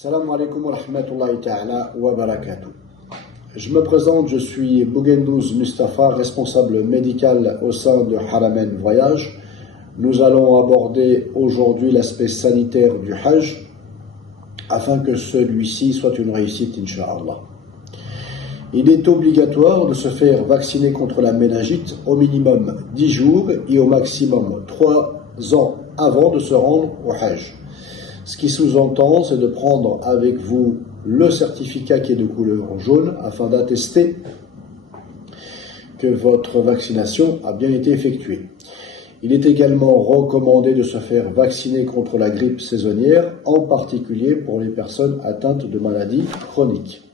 Salam alaikum wa rahmatullahi ta'ala wa barakatuh. Je me présente, je suis Bougendouz Mustafa, responsable médical au sein de Haramain Voyage. Nous allons aborder aujourd'hui l'aspect sanitaire du Hajj afin que celui-ci soit une réussite, Inch'Allah. Il est obligatoire de se faire vacciner contre la méningite au minimum 10 jours et au maximum 3 ans avant de se rendre au Hajj. Ce qui sous-entend, c'est de prendre avec vous le certificat qui est de couleur jaune afin d'attester que votre vaccination a bien été effectuée. Il est également recommandé de se faire vacciner contre la grippe saisonnière, en particulier pour les personnes atteintes de maladies chroniques.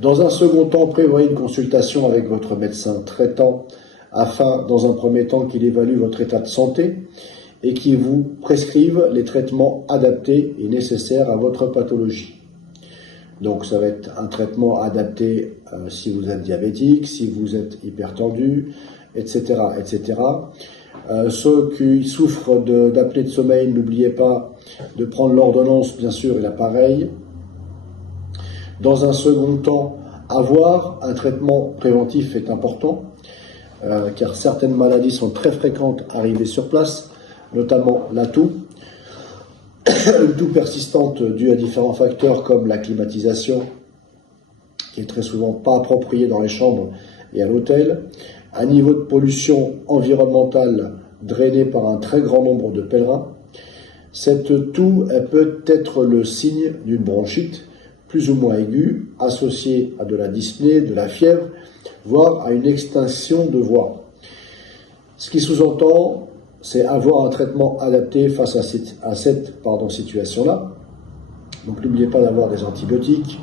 Dans un second temps, prévoyez une consultation avec votre médecin traitant afin, dans un premier temps, qu'il évalue votre état de santé et qui vous prescrivent les traitements adaptés et nécessaires à votre pathologie. Donc ça va être un traitement adapté si vous êtes diabétique, si vous êtes hypertendu, etc. etc. Ceux qui souffrent d'apnée de sommeil, n'oubliez pas de prendre l'ordonnance, bien sûr, et l'appareil. Dans un second temps, avoir un traitement préventif est important, car certaines maladies sont très fréquentes arrivées sur place, notamment la toux, une toux persistante due à différents facteurs comme la climatisation, qui est très souvent pas appropriée dans les chambres et à l'hôtel, un niveau de pollution environnementale drainé par un très grand nombre de pèlerins. Cette toux elle peut être le signe d'une bronchite, plus ou moins aiguë, associée à de la dyspnée, de la fièvre, voire à une extinction de voix. Ce qui sous-entend, c'est avoir un traitement adapté face à cette situation-là. Donc n'oubliez pas d'avoir des antibiotiques,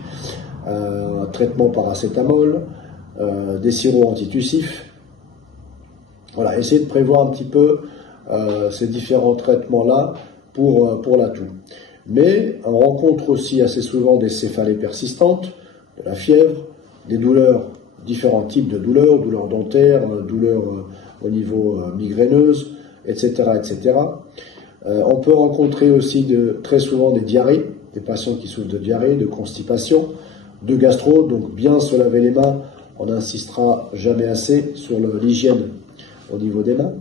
un traitement paracétamol, des sirops antitussifs. Voilà, essayez de prévoir un petit peu ces différents traitements-là pour la toux. Mais on rencontre aussi assez souvent des céphalées persistantes, de la fièvre, des douleurs, différents types de douleurs dentaires, douleurs au niveau migraineuse, etc. etc. On peut rencontrer aussi très souvent des diarrhées, des patients qui souffrent de diarrhée, de constipation, de gastro, donc bien se laver les mains, on n'insistera jamais assez sur l'hygiène au niveau des mains.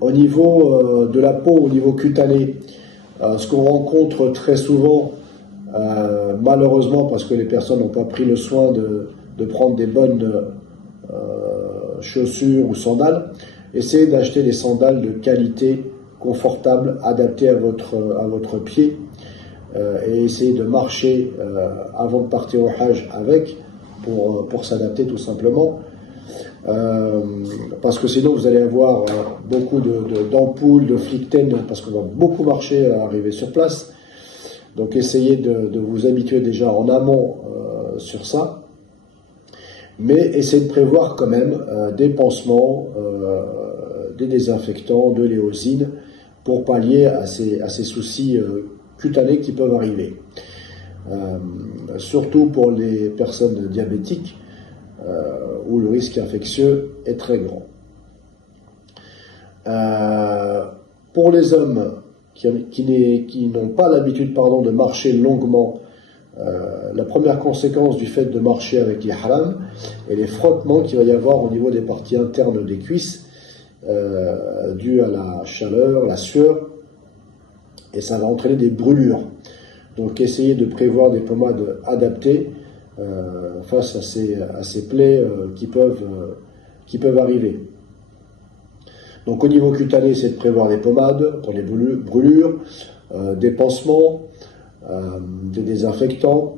Au niveau de la peau, au niveau cutané, ce qu'on rencontre très souvent, malheureusement parce que les personnes n'ont pas pris le soin de prendre des bonnes chaussures ou sandales, essayez d'acheter des sandales de qualité, confortables, adaptées à votre pied, et essayez de marcher avant de partir au Hajj avec, pour s'adapter tout simplement, parce que sinon vous allez avoir beaucoup d'ampoules, de flicten, parce qu'on va beaucoup marcher à arriver sur place. Donc essayez de vous habituer déjà en amont sur ça, mais essayez de prévoir quand même des pansements, des désinfectants, de l'éosine, pour pallier à ces soucis cutanés qui peuvent arriver. Surtout pour les personnes diabétiques, où le risque infectieux est très grand. Pour les hommes qui n'ont pas l'habitude de marcher longuement, la première conséquence du fait de marcher avec les haram et les frottements qu'il va y avoir au niveau des parties internes des cuisses, dû à la chaleur, la sueur, et ça va entraîner des brûlures. Donc essayez de prévoir des pommades adaptées face à ces plaies qui peuvent arriver. Donc au niveau cutané, c'est de prévoir des pommades pour les brûlures, des pansements, des désinfectants,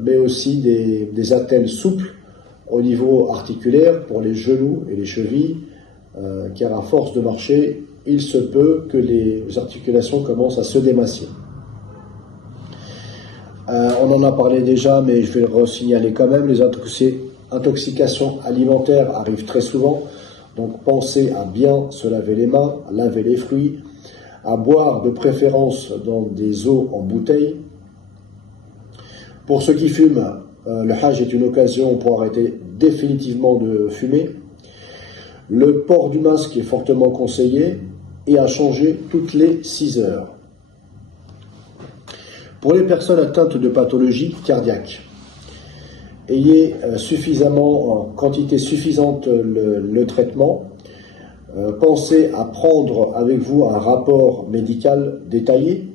mais aussi des attelles souples au niveau articulaire pour les genoux et les chevilles, car à force de marcher, il se peut que les articulations commencent à se démasser. On en a parlé déjà, mais je vais le re-signaler quand même, les intoxications alimentaires arrivent très souvent, donc pensez à bien se laver les mains, à laver les fruits, à boire de préférence dans des eaux en bouteille. Pour ceux qui fument, le Hajj est une occasion pour arrêter définitivement de fumer. Le port du masque est fortement conseillé, et à changer toutes les 6 heures. Pour les personnes atteintes de pathologie cardiaque, ayez en quantité suffisante le traitement. Pensez à prendre avec vous un rapport médical détaillé.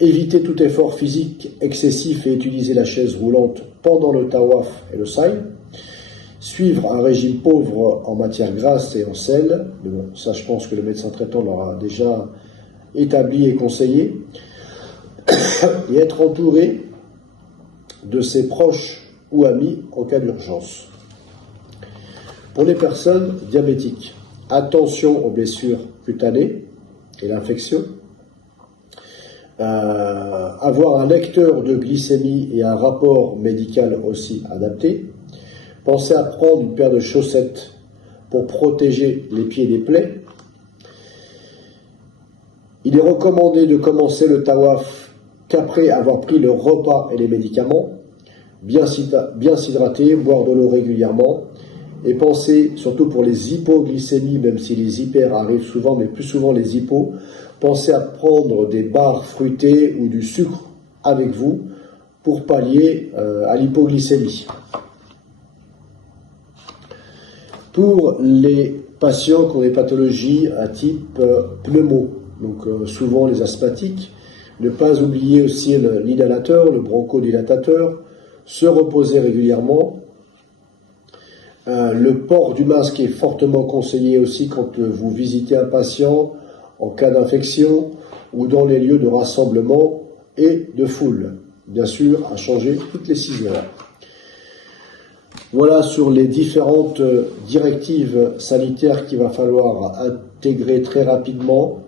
Évitez tout effort physique excessif et utilisez la chaise roulante pendant le tawaf et le sa'i. Suivre un régime pauvre en matière grasse et en sel. Mais bon, ça, je pense que le médecin traitant l'aura déjà établi et conseillé. Et être entouré de ses proches ou amis en cas d'urgence. Pour les personnes diabétiques, attention aux blessures cutanées et l'infection. Avoir un lecteur de glycémie et un rapport médical aussi adapté. Pensez à prendre une paire de chaussettes pour protéger les pieds des plaies. Il est recommandé de commencer le tawaf qu'après avoir pris le repas et les médicaments. Bien s'hydrater, boire de l'eau régulièrement. Et pensez, surtout pour les hypoglycémies, même si les hyper arrivent souvent, mais plus souvent les hypos, pensez à prendre des barres fruitées ou du sucre avec vous pour pallier à l'hypoglycémie. Pour les patients qui ont des pathologies à type pneumo, donc souvent les asthmatiques, ne pas oublier aussi l'inhalateur, le bronchodilatateur, se reposer régulièrement. Le port du masque est fortement conseillé aussi quand vous visitez un patient en cas d'infection ou dans les lieux de rassemblement et de foule. Bien sûr, à changer toutes les 6 heures. Voilà sur les différentes directives sanitaires qu'il va falloir intégrer très rapidement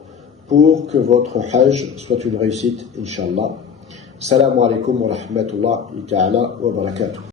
pour que votre Hajj soit une réussite, Inch'Allah. Salam alaikum wa rahmatullahi ta'ala wa barakatuh.